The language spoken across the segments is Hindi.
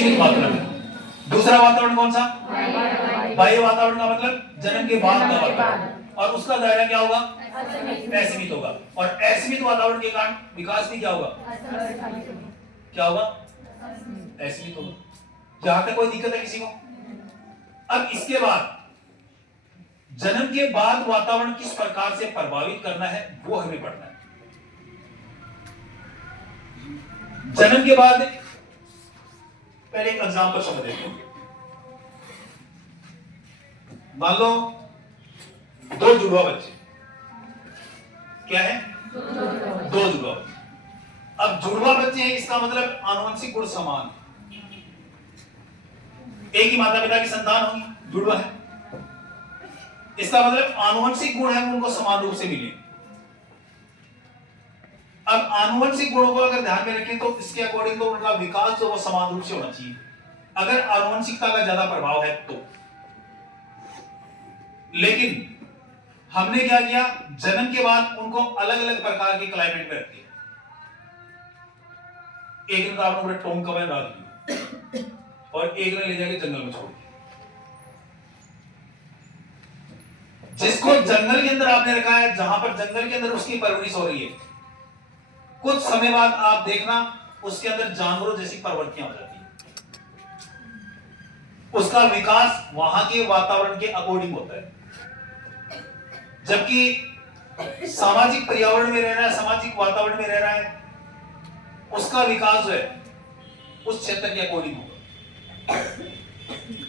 सीमित मात्रा में। दूसरा वातावरण कौन सा? बाह्य वातावरण का मतलब जन्म के बाद का वातावरण, और उसका दायरा क्या होगा? असीमित होगा। और असीमित वातावरण के कारण विकास भी क्या होगा? क्या होगा? असीमित होगा। यहां तक कोई दिक्कत है किसी को? अब इसके बाद जन्म के बाद वातावरण किस प्रकार से प्रभावित करना है वो हमें पढ़ना है। जन्म के बाद पहले एक एग्जांपल समझ लेते हैं। मान लो दो जुड़वा बच्चे, क्या है? दो जुड़वा बच्चे। अब जुड़वा बच्चे हैं, इसका मतलब आनुवंशिक गुण समान, एक ही माता पिता की संतान होगी, जुड़वा है, इसका मतलब आनुवंशिक गुण है उनको समान रूप से मिले। अब आनुवंशिक गुणों को अगर ध्यान में रखें तो इसके अकॉर्डिंग तो उनका विकास जो वो समान रूप से होना चाहिए, अगर आनुवंशिकता का ज्यादा प्रभाव है तो। लेकिन हमने क्या किया, जन्म के बाद उनको अलग अलग प्रकार के क्लाइमेट में रख दिया। एक ने आपने टोंक में डाल दिया और एक ने ले जाके जंगल में छोड़ दिया। जिसको जंगल के अंदर आपने रखा है, जहां पर जंगल के अंदर उसकी परवरिश हो रही है, कुछ समय बाद आप देखना उसके अंदर जानवरों जैसी प्रवृत्तियां हो जाती है। उसका विकास वहां के वातावरण के अकॉर्डिंग होता है। जबकि सामाजिक पर्यावरण में रह रहा है, सामाजिक वातावरण में रह रहा है, उसका विकास जो है उस क्षेत्र के अकॉर्डिंग होगा।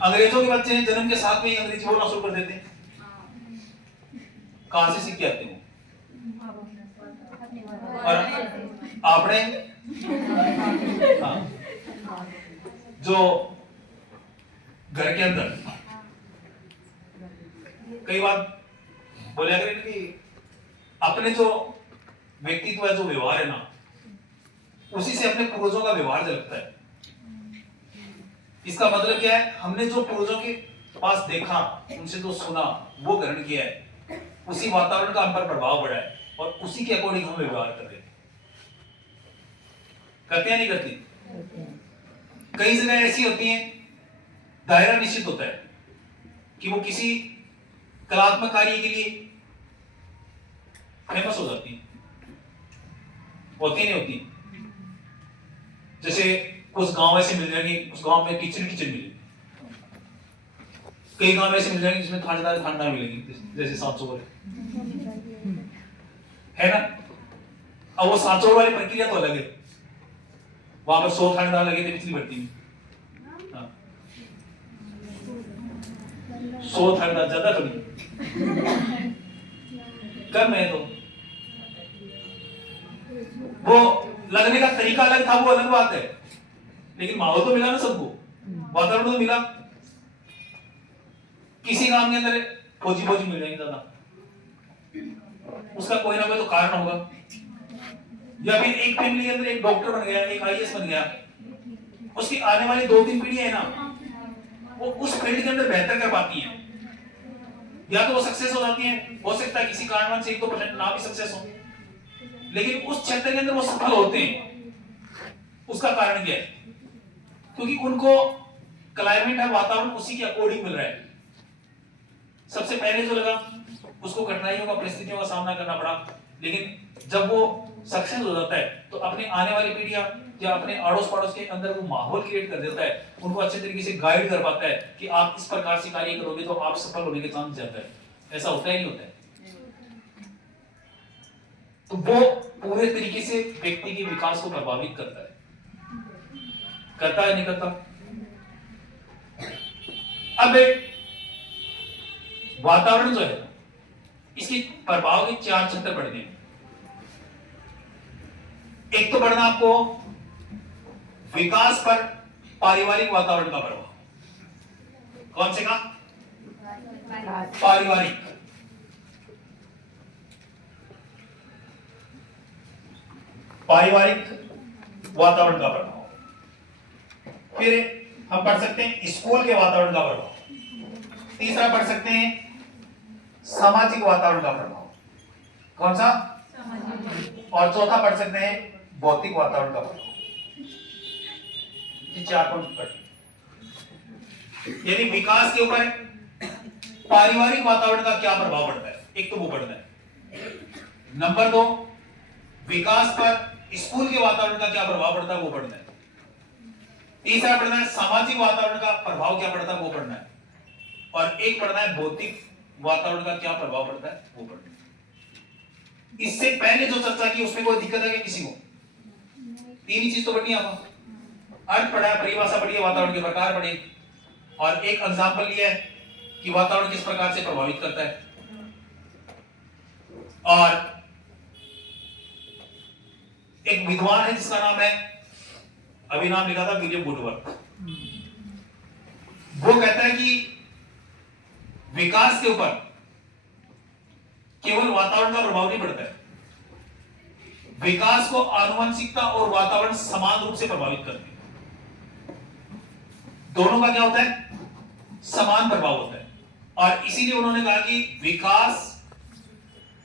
अंग्रेजों के बच्चे हैं, जन्म के साथ में ही अंग्रेजी बोलना शुरू कर देते हैं। कहां से सीख के आते हैं? और आपने हाँ, जो घर के अंदर कई बार बोला करें कि अपने जो व्यक्तित्व है, जो व्यवहार है ना, उसी से अपने पूर्वजों का व्यवहार झलकता है। इसका मतलब क्या है? हमने जो पूर्वजों के पास देखा, उनसे जो सुना, वो ग्रहण किया है, उसी वातावरण का हम पर प्रभाव पड़ा है और उसी के अकॉर्डिंग हम व्यवहार कर रहे हैं। करते हैं नहीं करती? कई जगह ऐसी होती हैं, दायरा निश्चित होता है कि वो किसी कलात्मक कार्य के लिए फेमस हो जाती है, होती नहीं होती? जैसे कुछ गांव ऐसे मिल जाएंगे, उस गांव में किचन मिलेगी, कई गांव ऐसे मिल जाएंगे जिसमें थानेदार मिलेंगे, जैसे सांचौर है ना। अब वो सांचौर वाली प्रक्रिया तो अलग है, वहां पर 100 थानेदार लगे थे पिछली भर्ती में। 100 थानेदार ज्यादा थोड़ी कम है। तो वो लगने का तरीका अलग था, वो अलग बात है, लेकिन माहौल तो मिला ना सबको, वातावरण तो मिला। किसी काम के अंदर फौजी मिल जाएंगे ज्यादा, उसका कोई ना कोई तो कारण होगा। या फिर एक फैमिली के अंदर एक डॉक्टर बन गया, एक आईएएस बन गया, उसकी आने वाली 2-3 पीढ़ियां है ना, वो उस फील्ड के अंदर बेहतर कर पाती हैं, या तो वो सक्सेस हो जाती हैं। हो सकता है किसी कारणवश 1-2% ना भी सक्सेस हो, लेकिन उस क्षेत्र के अंदर वो सफल होते हैं। उसका कारण क्या है? क्योंकि उनको क्लाइमेट है, वातावरण उसी के अकॉर्डिंग मिल रहा है। सबसे पहले जो लगा उसको कठिनाइयों का, परिस्थितियों का सामना करना पड़ा, लेकिन जब वो सक्सेस हो जाता है तो अपने आने वाली पीढ़ियां या अपने अड़ोस पड़ोस के अंदर वो माहौल क्रिएट कर देता है, उनको अच्छे तरीके से गाइड कर पाता है कि आप इस प्रकार से कार्य करोगे तो आप सफल होने के चांस ज्यादा है। ऐसा होता है नहीं होता है? तो वो पूरे तरीके से व्यक्ति के विकास को प्रभावित करता है नहीं करता? अब वातावरण जो है, इसके प्रभाव के 4 क्षेत्र पढ़ने हैं। एक तो पढ़ना आपको विकास पर पारिवारिक वातावरण का प्रभाव। कौन से का? पारिवारिक वातावरण का प्रभाव। फिर हम पढ़ सकते हैं स्कूल के वातावरण का प्रभाव। तीसरा पढ़ सकते हैं सामाजिक वातावरण का प्रभाव। कौन सा? और चौथा पढ़ सकते हैं भौतिक वातावरण का प्रभाव। ये 4 पॉइंट पढ़ यानी विकास के ऊपर पारिवारिक वातावरण का क्या प्रभाव पड़ता है, एक तो वो पढ़ना है। नंबर 2, विकास पर स्कूल के वातावरण का क्या प्रभाव पड़ता है, वो पढ़ना है। तीसरा पढ़ना है सामाजिक वातावरण का प्रभाव क्या पड़ता है, वो पढ़ना है। और एक पढ़ना है भौतिक वातावरण का क्या प्रभाव पड़ता है, वो पढ़ना है। इससे पहले जो चर्चा की उसमें कोई दिक्कत है क्या किसी को? तीन ही चीज तो पढ़नी है आपको, अर्थ पढ़ा, परिभाषा पढ़ी, वातावरण के प्रकार पढ़े, और एक एग्जाम्पल लिया है कि वातावरण किस प्रकार से प्रभावित करता है। और एक विद्वान है जिसका नाम है, अभी नाम लिखा था, विलियम वुडवर्थ। वो कहता है कि विकास के ऊपर केवल वातावरण का प्रभाव नहीं पड़ता है, विकास को आनुवंशिकता और वातावरण समान रूप से प्रभावित करते हैं। दोनों का क्या होता है? समान प्रभाव होता है। और इसीलिए उन्होंने कहा कि विकास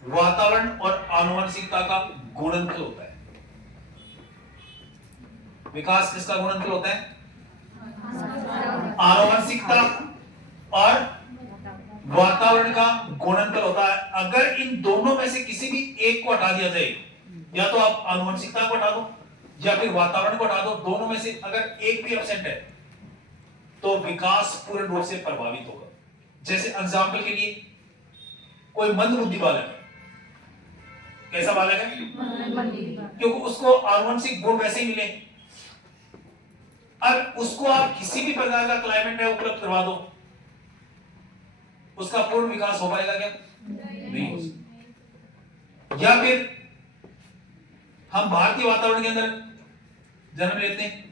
वातावरण और आनुवंशिकता का गुणनफल होता है। विकास किसका गुणनफल होता है? आनुवंशिकता और वातावरण का गुणनफल होता है। अगर इन दोनों में से किसी भी एक को हटा दिया जाए, या तो आप आनुवंशिकता को हटा दो या फिर वातावरण को हटा दो, दोनों में से अगर एक भी एब्सेंट है तो विकास पूर्ण रूप से प्रभावित होगा। जैसे एग्जाम्पल के लिए, कोई मंदबुद्धि बालक है, कैसा बालक है? क्योंकि उसको आनुवंशिक गुण वैसे ही मिले। अब उसको आप किसी भी प्रकार का क्लाइमेट में उपलब्ध करवा दो, उसका पूर्ण विकास हो पाएगा क्या? नहीं हो सकता। या फिर हम भारतीय वातावरण के अंदर जन्म लेते हैं,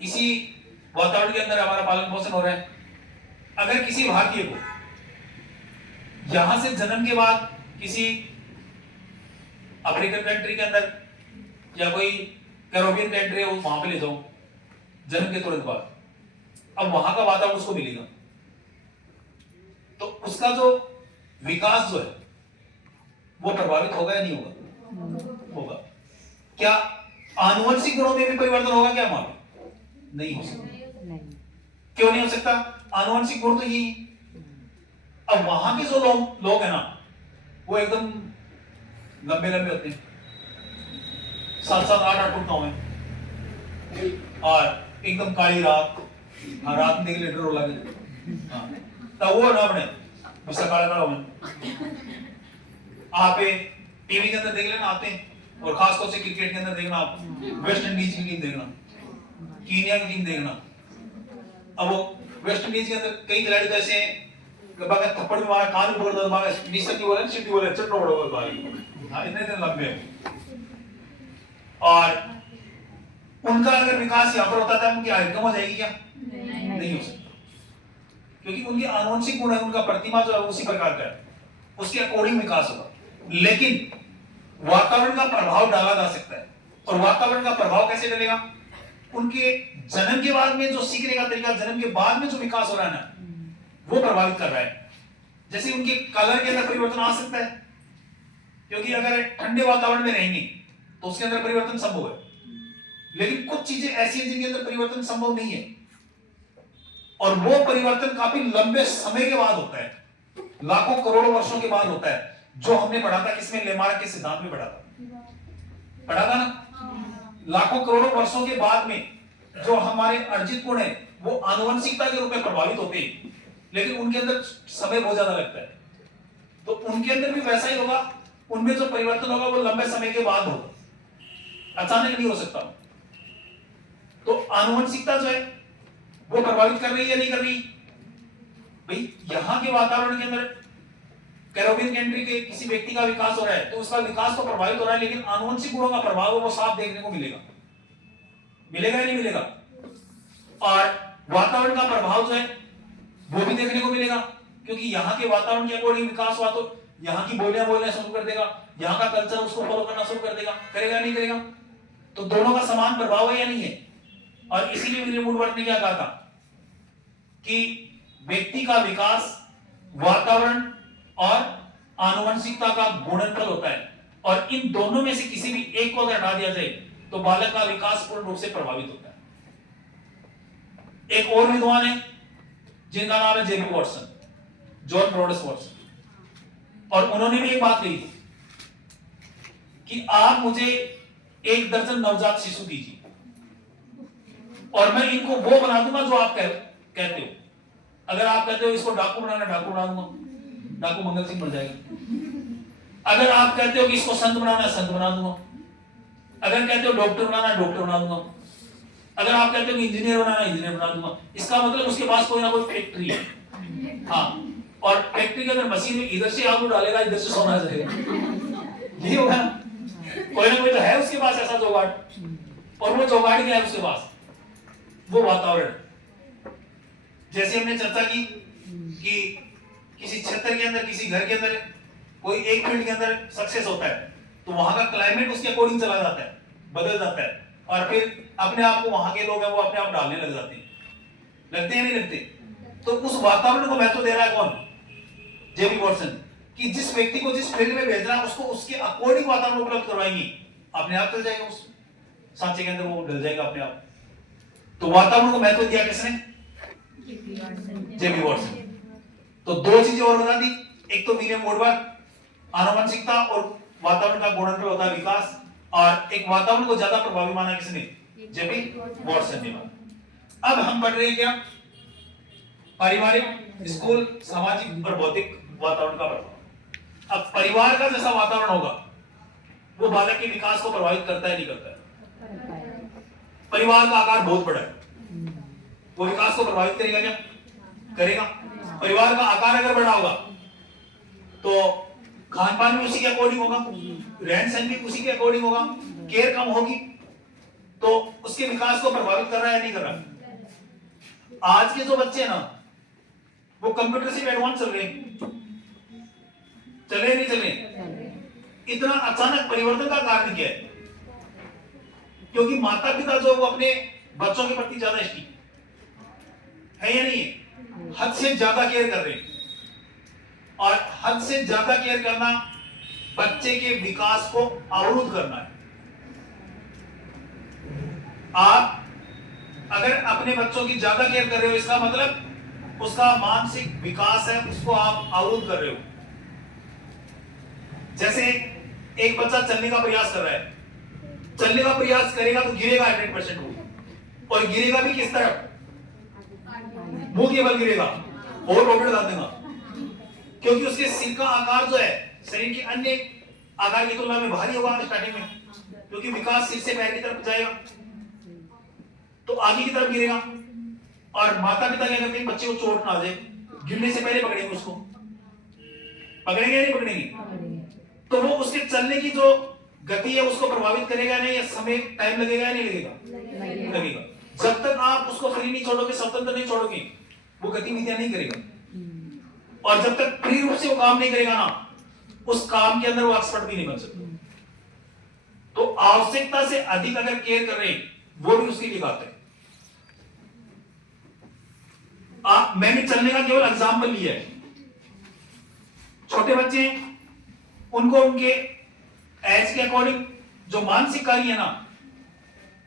इसी वातावरण के अंदर हमारा पालन पोषण हो रहा है। अगर किसी भारतीय को यहां से जन्म के बाद किसी अफ्रीकन कंट्री के अंदर या कोई कैरोबियन कंट्री है वहां पे ले जाओ जन्म के तुरंत बाद, अब वहां का वातावरण उसको मिलेगा, तो उसका जो विकास जो है वो प्रभावित होगा या नहीं होगा? होगा। क्या आनुवंशिक गुणों में भी परिवर्तन होगा क्या? वहां नहीं हो सकता। क्यों नहीं हो सकता? आनुवंशिक गुण तो यही है। अब वहां के जो लोग हैं ना, वो एकदम लंबे लंबे होते हैं, 7-7, 8-8 फुट 9 है, और एकदम काली रात, हाँ रात में देख ले डर लगे, हाँ तब वो ना बने गुस्सा काला काला बने। आप टीवी के अंदर देख लेना आते हैं, और खासतौर से क्रिकेट के अंदर देखना, आप वेस्ट इंडीज की टीम देखना, कीनिया की टीम देखना। अब वो वेस्ट इंडीज के अंदर कई खिलाड़ी तो ऐसे हैं, थप्पड़ में मारा, कान में पकड़ दो, मारा निश्चित की बोले, सिटी बोले, चट्टो बड़ो बोल बारी, हाँ इतने इतने लंबे हैं। और उनका अगर विकास यहाँ पर होता था, उनकी हाइट कम हो जाएगी क्या? नहीं हो सकता, क्योंकि उनके आनुवंशिक गुण है, उनका प्रतिमा जो है उसी प्रकार का है, उसके अकॉर्डिंग विकास होगा। लेकिन वातावरण का प्रभाव डाला जा सकता है, और वातावरण का प्रभाव कैसे डलेगा? उनके जन्म के बाद में जो सीखने का तरीका, जन्म के बाद में जो विकास हो रहा है ना, वो प्रभावित कर रहा है। जैसे उनके कलर के अंदर परिवर्तन आ सकता है, क्योंकि अगर ठंडे वातावरण में रहेंगे तो उसके अंदर परिवर्तन संभव है, लेकिन कुछ चीजें ऐसी हैं जिनके अंदर परिवर्तन संभव नहीं है, और वो परिवर्तन काफी लंबे समय के बाद होता है, लाखों करोड़ों वर्षों के बाद होता है। जो हमने पढ़ा था किसमें? लेमार्क के सिद्धांत में पढ़ा था ना, लाखों करोड़ों वर्षों के बाद में जो हमारे अर्जित गुण है वो आनुवंशिकता के रूप में प्रभावित होते हैं, लेकिन उनके अंदर समय बहुत ज्यादा लगता है। तो उनके अंदर भी वैसा ही होगा, उनमें जो परिवर्तन होगा वो लंबे समय के बाद होगा, अचानक नहीं हो सकता। तो आनुवंशिकता जो है वो प्रभावित कर रही है या नहीं कर रही? भाई यहां के वातावरण के अंदर कैरोबियन कंट्री के किसी व्यक्ति का विकास हो रहा है, तो उसका विकास तो प्रभावित हो रहा है, लेकिन आनुवंशिक गुणों का प्रभाव वो साफ देखने को मिलेगा। मिलेगा या नहीं मिलेगा? और वातावरण का प्रभाव जो है वो भी देखने को मिलेगा, क्योंकि यहाँ के वातावरण के अकॉर्डिंग विकास हुआ तो यहाँ की बोलियां बोलना शुरू कर देगा, यहाँ का कल्चर उसको फॉलो करना शुरू कर देगा, करेगा नहीं करेगा? तो दोनों का समान प्रभाव है या नहीं है? और इसीलिए विलियम वुडवर्थ ने क्या कहा था कि व्यक्ति का विकास वातावरण और आनुवंशिकता का गुणनफल होता है, और इन दोनों में से किसी भी एक को अगर हटा दिया जाए तो बालक का विकास पूर्ण रूप से प्रभावित होता है। एक और विद्वान है जिनका नाम है जेबी वॉटसन, जॉन ब्रोडस वॉटसन, और उन्होंने भी एक बात कही थी कि आप मुझे 1 दर्जन नवजात शिशु दीजिए और मैं इनको वो बना दूंगा जो आप कहते हो। अगर आप कहते हो इसको डाकू बनाना, डाकू बना दूंगा, डाकू मंगल सिंह बन जाएगा। अगर आप कहते हो कि इसको संत बनाना, संत बना दूंगा। अगर कहते हो डॉक्टर बनाना, डॉक्टर बना दूंगा। अगर आप कहते हो कि इंजीनियर बनाना, इंजीनियर बना दूंगा। इसका मतलब उसके पास कोई ना कोई फैक्ट्री है। हाँ, और फैक्ट्री के अंदर मशीन में इधर से आलू डालेगा, इधर से सोना जाएगा, ये होगा। कोई ना कोई तो है उसके पास ऐसा जुगाड़, और वो जुगाड़ क्या है उसके पास? वो वातावरण। जैसे हमने चर्चा की कि किसी क्षेत्र के अंदर, किसी घर के अंदर कोई एक फील्ड के अंदर सक्सेस होता है तो वहां का क्लाइमेट उसके अकॉर्डिंग चला जाता है, बदल जाता है, और फिर अपने आप को वहां के लोग हैं वो अपने आप डालने लग जाते हैं। लगते हैं नहीं लगते? तो उस वातावरण को महत्व दे रहा है कौन? जेबी वॉटसन, कि जिस व्यक्ति को जिस फील्ड में भेज रहा है उसको उसके अकॉर्डिंग वातावरण उपलब्ध करवाएंगे, अपने आप चल जाएगा, उस सांचे के अंदर वो डल जाएगा अपने आप। तो वातावरण को महत्व दिया किसने? जेबी वॉटसन। तो 2 चीजें और बता दी, एक तो विलियम वुडवर्ड, आनुवंशिकता और वातावरण का गुणन पे होता है विकास, और एक वातावरण को ज्यादा प्रभावी माना किसने? जेबी वॉटसन ने। अब हम पढ़ रहे हैं क्या? पारिवारिक, स्कूल, सामाजिक और भौतिक वातावरण का प्रभाव। अब परिवार का जैसा वातावरण होगा वो बालक के विकास को प्रभावित करता है नहीं करता है? परिवार का आकार बहुत बड़ा है, वो विकास को प्रभावित करेगा क्या? करेगा। परिवार का आकार अगर बड़ा होगा तो खान पान भी उसी के अकॉर्डिंग होगा, रहन सहन भी उसी के अकॉर्डिंग होगा, केयर कम होगी, तो उसके विकास को प्रभावित कर रहा है नहीं कर रहा? आज के जो बच्चे हैं ना वो कंप्यूटर से एडवांस चल रहे हैं, चले नहीं चले? इतना अचानक परिवर्तन का कारण क्या है? क्योंकि माता पिता जो वो अपने बच्चों के प्रति ज्यादा स्ट्रिक्ट है या नहीं है? हद से ज्यादा केयर कर रहे हैं, और हद से ज्यादा केयर करना बच्चे के विकास को अवरुद्ध करना है। आप अगर अपने बच्चों की ज्यादा केयर कर रहे हो इसका मतलब उसका मानसिक विकास है उसको आप अवरुद्ध कर रहे हो। जैसे एक बच्चा चलने का प्रयास कर रहा है, चलने का प्रयास करेगा तो गिरेगा 100% वो, और गिरेगा भी किस तरफ? मुंह के बल गिरेगा और रोबोट डाल देगा, क्योंकि उसके सिर का आकार जो है शरीर के अन्य आकार की तुलना में भारी होगा स्टार्टिंग में, क्योंकि विकास सिर से पैर की तरफ जाएगा तो आगे की तरफ गिरेगा। और माता पिता क्या करते हैं? बच्चे को चोट ना आ जाए, गिरने से पहले पकड़ेंगे उसको, पकड़ेंगे या नहीं पकड़ेंगे? तो वो उसके चलने की जो गति है उसको प्रभावित करेगा नहीं, या समय टाइम लगेगा या नहीं लगेगा? लगेगा। जब तक आप उसको फ्री नहीं छोड़ोगे, स्वतंत्र नहीं छोड़ोगे, वो गतिविधियां नहीं करेगा, और जब तक फ्री रूप से वो काम नहीं करेगा ना, उस काम के अंदर वो एक्सपर्ट भी नहीं बन सकता। तो आवश्यकता से अधिक अगर केयर कर रहे हैं वो भी उसके लिए बात है। मैंने चलने का केवल एग्जाम्पल लिया है। छोटे बच्चे उनको उनके एज के अकॉर्डिंग जो मानसिक कार्य है ना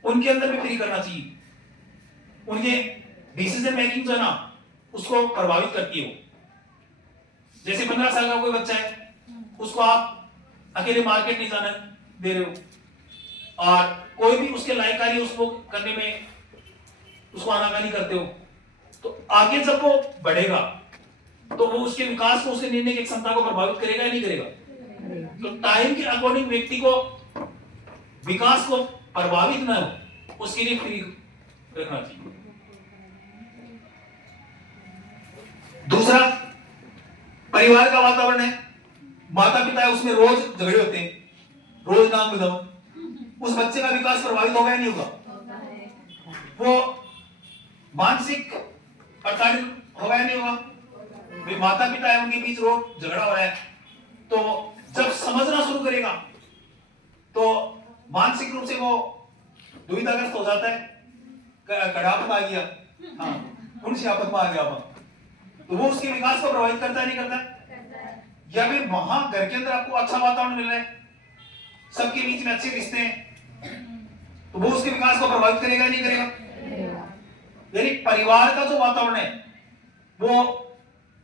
उनके अंदर भी फ्री करना चाहिए, उनके डिसीजन मेकिंग जो है ना उसको प्रभावित करती है वो। जैसे 15 साल का कोई बच्चा है, उसको आप अकेले मार्केट नहीं जाना दे रहे हो, और कोई भी उसके लायक कार्य उसको करने में उसको आनाकानी करते हो, तो आगे जब वो बढ़ेगा तो वो उसके विकास को, उसके निर्णय की क्षमता को प्रभावित करेगा या नहीं करेगा? तो टाइम के अकॉर्डिंग व्यक्ति को विकास को प्रभावित न हो उसके लिए फ्री रखना चाहिए। दूसरा परिवार का वातावरण है, माता पिता है उसमें रोज झगड़े होते हैं, रोज काम बताओ, उस बच्चे का विकास प्रभावित होगा या नहीं होगा? वो मानसिक प्रताड़ित होगा या नहीं होगा? माता पिता है उनके बीच रोज झगड़ा हो रहा है, तो जब समझना शुरू करेगा तो मानसिक रूप से वो दुविधाग्रस्त हो जाता है, कड़ापन आ गया, हाँ कौन सी आपत में आ गया, तो वो उसके विकास को प्रभावित करता है नहीं करता है? या फिर वहां घर के अंदर आपको अच्छा वातावरण मिल रहा है, सबके बीच में अच्छे रिश्ते हैं, तो वो उसके विकास को प्रभावित करेगा नहीं करेगा? यानी परिवार का जो वातावरण है वो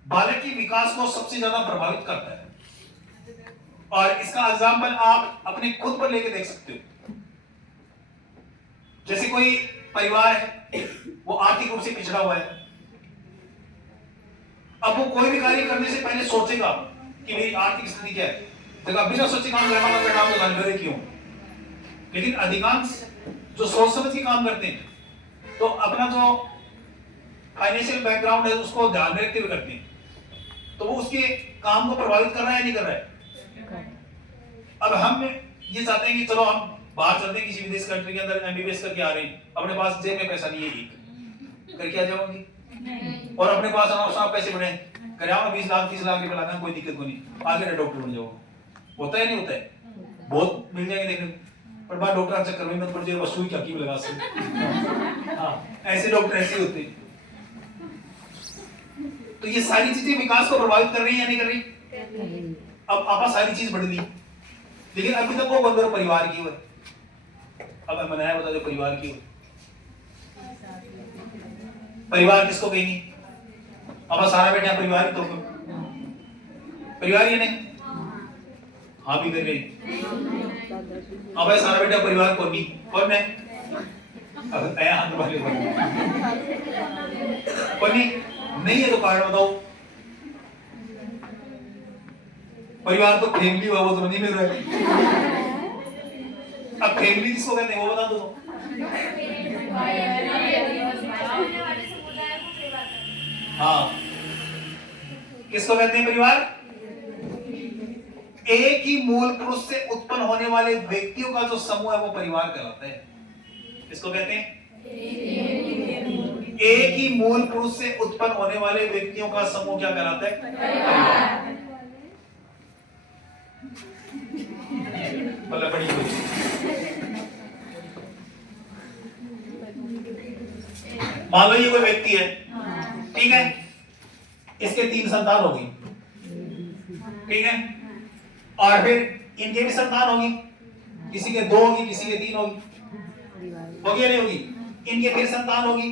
बालक के विकास को सबसे ज्यादा प्रभावित करता है। और इसका एग्जाम्पल आप अपने खुद पर लेके देख सकते हो। जैसे कोई परिवार है, वो आर्थिक रूप से पिछड़ा हुआ है, अब वो कोई भी कार्य करने से पहले सोचेगा कि मेरी आर्थिक स्थिति क्या है, तो बिना सोचे काम करना मत करना, तो जानकारी क्यों। लेकिन अधिकांश जो सोच समझ के काम करते हैं, तो अपना जो फाइनेंशियल बैकग्राउंड है उसको ध्यान में रखते हुए करते हैं, तो वो उसके काम को प्रभावित कर रहा है नहीं कर रहा है। अब हम ये चाहते हैं कि चलो हम बाहर चलते हैं किसी विदेश कंट्री के अंदर, एमबीबीएस करके आ रहे हैं, अपने पास जेब में पैसा नहीं है, एक करके आ जाओगे, और अपने पास अनावश्यक पैसे बने करे आओ 20 लाख 30 लाख रुपए लगाना, कोई दिक्कत को नहीं, आगे डॉक्टर बन जाओ। होता है नहीं होता है, बहुत मिल जाएंगे देखने, पर बात डॉक्टर चक्कर में मत पड़ जाए, वसूल क्या की लगा सकते। हाँ, ऐसे डॉक्टर ऐसे होते हैं। तो ये सारी चीजें विकास को प्रभावित कर रही है या नहीं कर रही। अब आपा सारी चीज बढ़ ली, लेकिन अभी तक वो बंदर परिवार की हो। अब मैंने बता दो परिवार की हो, परिवार किसको कहेंगे। अब सारा बेटा परिवार ही तो परिवार ही नहीं, हाँ भी कर रहे। अब सारा बेटा परिवार कौन नहीं, कौन है, अब हाथ वाले कौन नहीं है, तो कारण बताओ। परिवार तो फैमिली हुआ, वो तो नहीं मिल रहा है। अब फैमिली किसको कहते हैं वो बता दो। हाँ, किसको कहते हैं परिवार। एक ही मूल पुरुष से उत्पन्न होने वाले व्यक्तियों का जो समूह है वो परिवार कहलाता है। किसको कहते हैं। एक ही मूल पुरुष से उत्पन्न होने वाले व्यक्तियों का समूह क्या कहलाता है, परिवार। मतलब बड़ी मान लो ये कोई व्यक्ति है, ठीक है, इसके 3 संतान होगी, ठीक है, और फिर इनके भी संतान होगी, किसी के 2 होगी, किसी के 3 होगी, होगी या नहीं होगी। इनके फिर संतान होगी,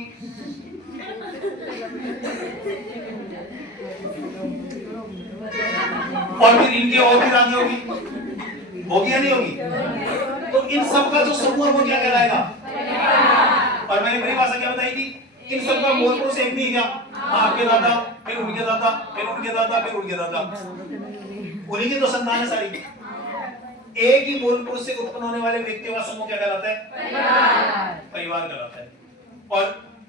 और फिर इनके और भी आगे होगी या नहीं होगी। तो इन सब का जो समूह है वो क्या कहलाएगा। और मैंने मेरी भाषा क्या बताई थी, इन सब का मूल पुरुष एक नहीं क्या, आपके दादा, फिर उनके दादा, फिर उनके दादा, फिर उनके दादा, उन्हीं की तो संतान है सारी। एक ही मूल पुरुष से उत्पन्न होने वाले व्यक्तियों का समूह क्या कहलाता है, परिवार कहलाता है। और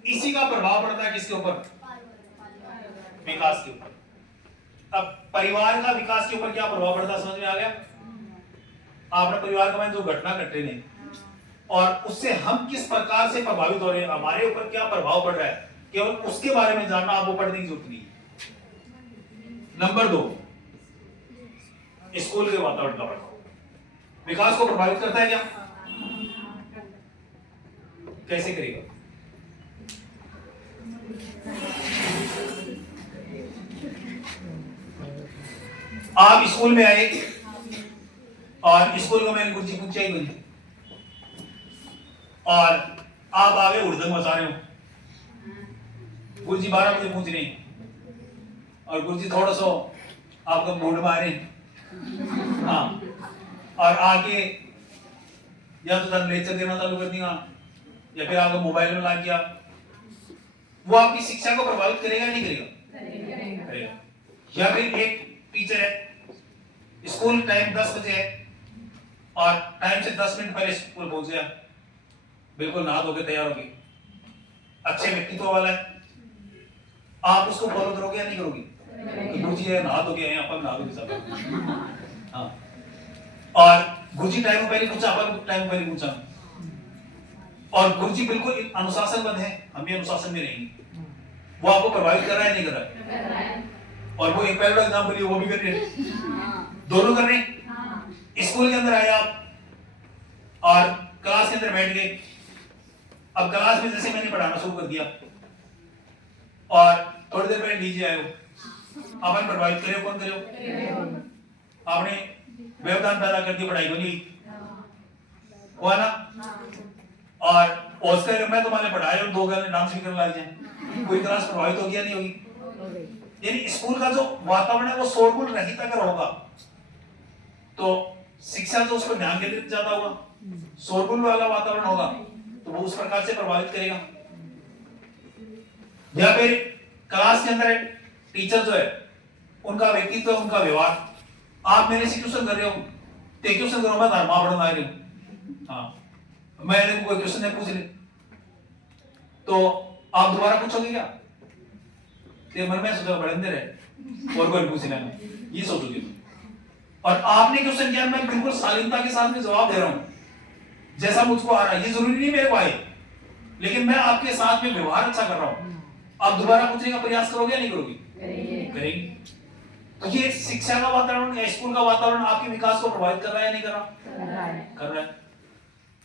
इसी का प्रभाव पड़ता है किसके ऊपर, विकास के ऊपर। अब परिवार का विकास के ऊपर क्या प्रभाव पड़ता है समझ में आ गया। आपने परिवार का जो घटना घट रही है और उससे हम किस प्रकार से प्रभावित हो रहे हैं, हमारे ऊपर क्या प्रभाव पड़ रहा है, केवल उसके बारे में जानना आपको पढ़ने की जरूरत नहीं है। नंबर 2, स्कूल के वातावरण का प्रभाव विकास को प्रभावित करता है क्या, कैसे करेगा। आप स्कूल में आए और स्कूल को मैंने गुरुजी पूछा ही बनी, और आप आगे उड़दंग मचा रहे हो, गुरुजी 12 बजे पूछ रहे हैं और गुरुजी थोड़ा सा आपका मूड में आ रहे हैं। हाँ, और आके या तो लेक्चर देना चालू कर दिया या फिर आपको मोबाइल में ला दिया, वो आपकी शिक्षा को प्रभावित करेगा नहीं करेगा। या फिर एक टीचर है, स्कूल टाइम 10 बजे है और टाइम से 10 मिनट पहले स्कूल पहुंच गया, बिल्कुल नहा धो के तैयार हो गई, अच्छे व्यक्तित्व वाला है, आप उसको फॉलो करोगे या नहीं करोगे। तो गुरुजी है नहा धो के हैं, अपन नहा धो के सब। हाँ, और गुरुजी टाइम पहले पूछा, अपन टाइम पहले पूछा, और गुरुजी बिल्कुल अनुशासनबद्ध है, हम भी अनुशासन में रहेंगे। वो आपको प्रभावित कर रहा है नहीं कर रहा है। और वो एक पहला एग्जाम्पल है, वो भी कर रहे हैं, दोनों कर रहे हैं। स्कूल के अंदर आए आप और क्लास के अंदर बैठ गए, अब क्लास में जैसे मैंने पढ़ाना शुरू कर दिया और थोड़ी देर पहले डीजे आए हो, अपन प्रभावित करे, कौन करे, आपने व्यवधान पैदा कर दिया, पढ़ाई बनी हुआ ना। और ओस्कर मैं तुम्हारे पढ़ाए और 2 घंटे डांस भी करने लग जाए, कोई क्लास प्रभावित हो गया नहीं होगी। यानी स्कूल का जो वातावरण है वो शोरगुल रहित अगर होगा तो शिक्षा जो उसको ध्यान केंद्रित ज्यादा होगा, शोरगुल वाला वातावरण होगा तो वो उस प्रकार से प्रभावित करेगा। या फिर क्लास के अंदर टीचर जो है उनका व्यक्तित्व, उनका व्यवहार, आप मेरे से क्वेश्चन कर रहे हो, ते क्वेश्चन करो, मैं धर्मा पढ़ने आ रही हूँ, हाँ मैंने कोई क्वेश्चन नहीं पूछ ले तो आप दोबारा पूछोगे क्या? ते मन में सोचो बड़े अंदर है और कोई पूछ लेना, ये सोचोगे। और आपने क्वेश्चन किया, मैं बिल्कुल शालीनता के साथ में जवाब दे रहा हूं जैसा मुझको आ रहा है, ये जरूरी नहीं मेरे को आए, लेकिन मैं आपके साथ में व्यवहार अच्छा कर रहा हूं। आप दोबारा पूछने का प्रयास करोगे या नहीं करोगे? करेंगे। तो ये शिक्षा का वातावरण या स्कूल का वातावरण आपके विकास को प्रभावित कर रहा है या नहीं कर रहा? कर रहा है।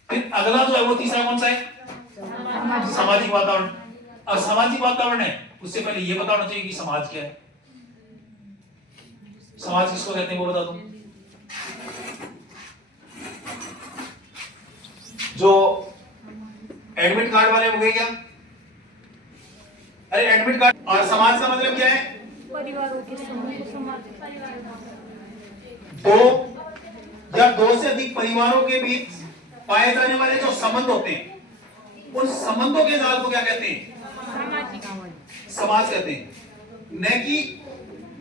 फिर अगला जो है वो तीसरा कौन सा है? सामाजिक वातावरण। अब सामाजिक वातावरण है, उससे पहले ये पता होना चाहिए कि समाज क्या है। समाज किसको कहते हैं वो बता दूं। जो एडमिट कार्ड वाले हो गए क्या? अरे एडमिट कार्ड। और समाज का मतलब क्या है? परिवारों के समूह, समाज, दो या दो से अधिक परिवारों के बीच पाए जाने वाले जो संबंध होते हैं, उन संबंधों के जाल को क्या कहते हैं? समाज कहते हैं, न कि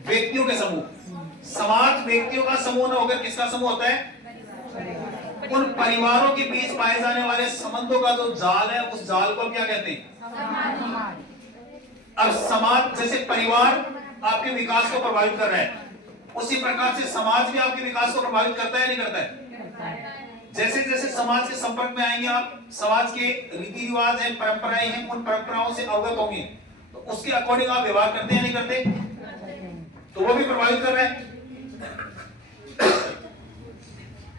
व्यक्तियों के समूह। समाज व्यक्तियों का समूह न होकर किसका समूह होता है? उन परिवारों के बीच पाए जाने वाले संबंधों का जो जाल है, उस जाल को क्या कहते हैं? अब समाज, जैसे परिवार आपके विकास को प्रभावित कर रहा है, उसी प्रकार से समाज भी आपके विकास को प्रभावित करता है, नहीं करता है? जैसे जैसे समाज के संपर्क में आएंगे आप, समाज के रीति रिवाज है, परंपराएं हैं, उन परंपराओं से अवगत होंगे तो उसके अकॉर्डिंग आप व्यवहार करते हैं, नहीं करते? तो वो भी प्रभावित कर रहा है।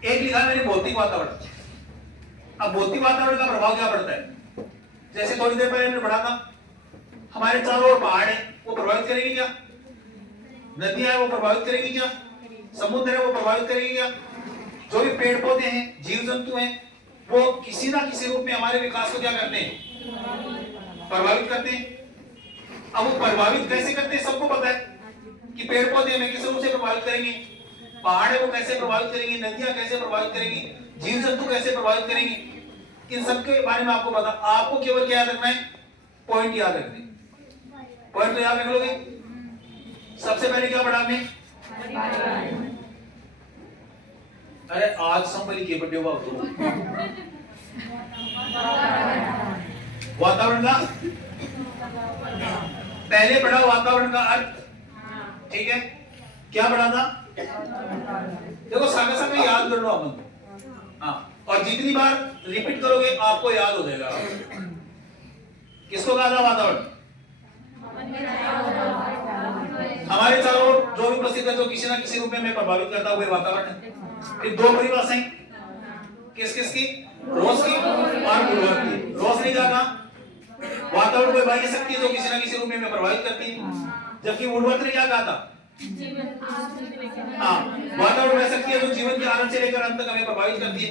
एक लिखा मैंने भौतिक वातावरण। अब भौतिक वातावरण का प्रभाव क्या पड़ता है? जैसे थोड़ी देर पहले मैंने पढ़ा था, हमारे चारों ओर पहाड़ है, वो प्रभावित करेगी क्या? नदियां है वो प्रभावित करेगी क्या? समुद्र है वो प्रभावित करेगी क्या? जो भी पेड़ पौधे हैं, जीव जंतु हैं, वो किसी ना किसी रूप में हमारे विकास को क्या करते हैं? प्रभावित करते हैं। अब वो प्रभावित कैसे करते हैं? सबको पता है कि पेड़ पौधे हमें किस रूप से प्रभावित करेंगे, पहाड़ है वो कैसे प्रभावित करेंगे, नदियां कैसे प्रभावित करेंगी, जीव जंतु कैसे प्रभावित करेंगे, इन सबके बारे में आपको पता। आपको केवल क्या याद रखना है? पॉइंट याद रखने। पॉइंट तो याद रख लोगे। सबसे पहले क्या पढ़ा आपने? अरे आज संभली के बड्डे वातावरण का पहले पढ़ा, वातावरण का अर्थ, ठीक है? क्या पढ़ा था? देखो सागर सागर याद कर लो अपन। हाँ, और जितनी बार रिपीट करोगे आपको याद हो जाएगा। किसको कहा था वातावरण? हमारे चारों जो भी प्रसिद्ध है, जो किसी ना किसी रूप में हमें प्रभावित करता हुआ वातावरण है। फिर दो परिभाषाएं किस किस की? रोज की और गुरुवार की। रोशनी का नाम वातावरण कोई बाह्य शक्ति जो किसी ना किसी रूप में हमें प्रभावित करती है, जबकि गुरुवार ने क्या कहा था? हाँ, वातावरण वह शक्ति है जो जीवन के आरंभ से लेकर अंत तक हमें प्रभावित करती है।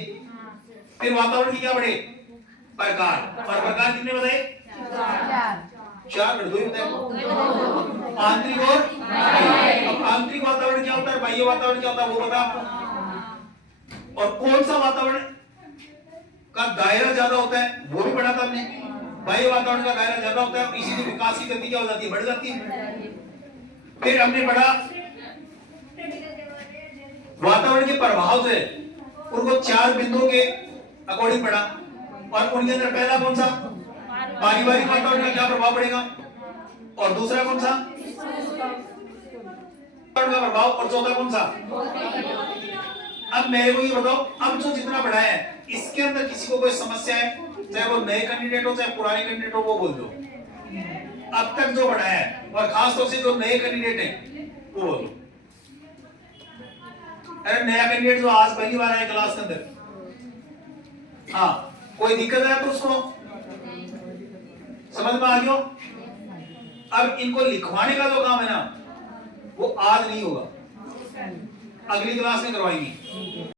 फिर वातावरण की क्या बढ़े? प्रकार। और प्रकार कितने बताए? चार। दो ही बताए, आंतरिक और बाह्य। अब आंतरिक वातावरण क्या होता है, बाह्य वातावरण क्या होता है, वो बता। और कौन सा वातावरण का दायरा ज्यादा होता है वो भी पढ़ा था हमने। बाह्य वातावरण का दायरा ज्यादा होता है, इसीलिए विकास की गति क्या हो जाती है? बढ़ जाती है। फिर हमने पढ़ा वातावरण के प्रभाव जो है उनको चार बिंदुओं के अकॉर्डिंग पढ़ा, और उनके अंदर पहला कौन सा? पारिवारिक वातावरण का क्या प्रभाव पड़ेगा, और दूसरा कौन सा? का प्रभाव, और चौथा कौन सा? अब मेरे को ये बताओ, अब जो जितना पढ़ाया है इसके अंदर किसी को कोई समस्या है, चाहे वो नए कैंडिडेट हो चाहे पुराने कैंडिडेट हो, वो बोल दो। अब तक जो पढ़ाया है, और खास तौर से जो नए कैंडिडेट हैं वो बोलो। अरे नया कैंडिडेट जो आज पहली बार आया क्लास के अंदर, हाँ, कोई दिक्कत है तो उसको समझ में आ गया? अब इनको लिखवाने का जो काम है ना, वो आज नहीं होगा, अगली क्लास में करवाएंगे।